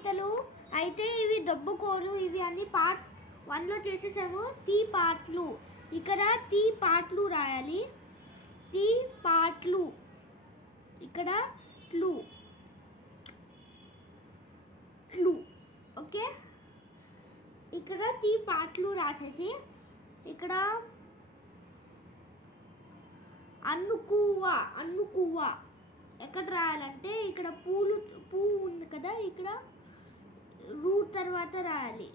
నేతలు అయితే ఇవి దొబ్బకోరు. ఇవి అన్ని పార్ట్ 1లో చేసేసాము. టీ పార్ట్లు ఇక్కడ టీ పార్ట్లు రాయాలి. టీ పార్ట్లు ఇక్కడ ట్లూ ట్లూ ఓకే. ఇక్కడ టీ పార్ట్లు రాసేసి ఇక్కడ అన్నుకువ్వ ఎక్కడ రాయాలంటే ఇక్కడ పువ్వు ఉంది కదా, ఇక్కడ రూ తర్వాత రాయాలి.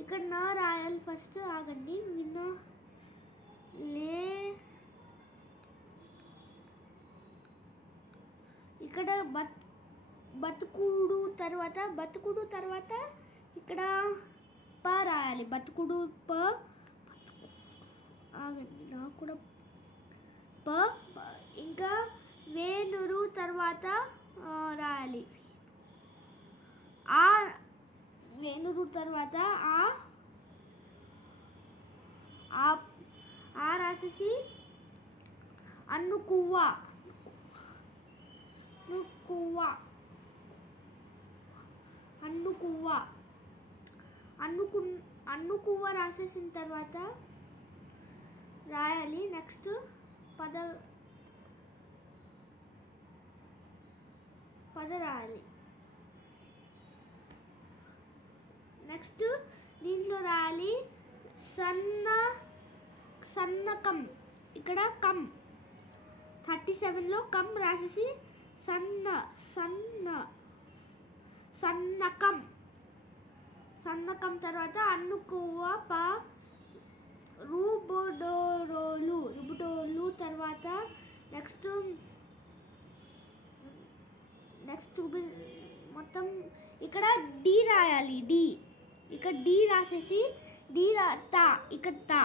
ఇక్కడ నా రాయాలి ఫస్ట్. ఆగండి. ఇక్కడ బతుకుడు తర్వాత ఇక్కడ ప రాయాలి. బతుకుడు ప. ఆగండి, నాకు కూడా ప. ఇంకా వేణురు తర్వాత రాయాలి. ఆ వేణురు తర్వాత ఆ రాసేసి అన్నుకువ్వ రాసేసిన తర్వాత రాయాలి. నెక్స్ట్ పద రాయాలి. నెక్స్ట్ దీంట్లో రాయాలి సన్నకం. ఇక్కడ కం 37లో కం రాసేసి సన్నకం తర్వాత అన్నుకువ్వ ప రుబుడోలు తర్వాత నెక్స్ట్ మొత్తం ఇక్కడ డి రాయాలి. ఇక్కడ డి రాసేసి ఇక్కడ తా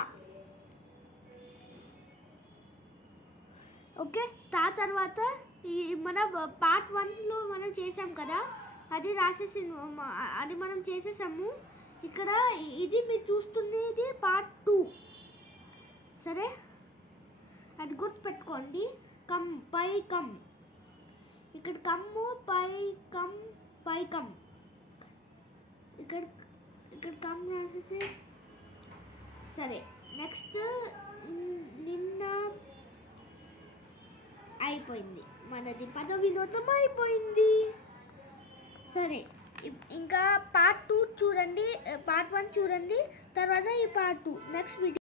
ఓకే. తా తర్వాత మన పార్ట్ 1లో మనం చేసాం కదా, అది మనం చేసేసాము. ఇక్కడ ఇది మీరు చూస్తున్నది పార్ట్ 2. సరే, అది గుర్తుపెట్టుకోండి. పై కమ్ ఇక్కడ కమ్ము పై కమ్ ఇక్కడ కమ్ రాసేసి సరే. నెక్స్ట్ నిన్న అయిపోయింది మనది పద వినోదం అయిపోయింది. సరే, ఇంకా పార్ట్ 2 చూడండి. పార్ట్ 1 చూడండి, తర్వాత ఈ పార్ట్ 2 నెక్స్ట్ వీడియో.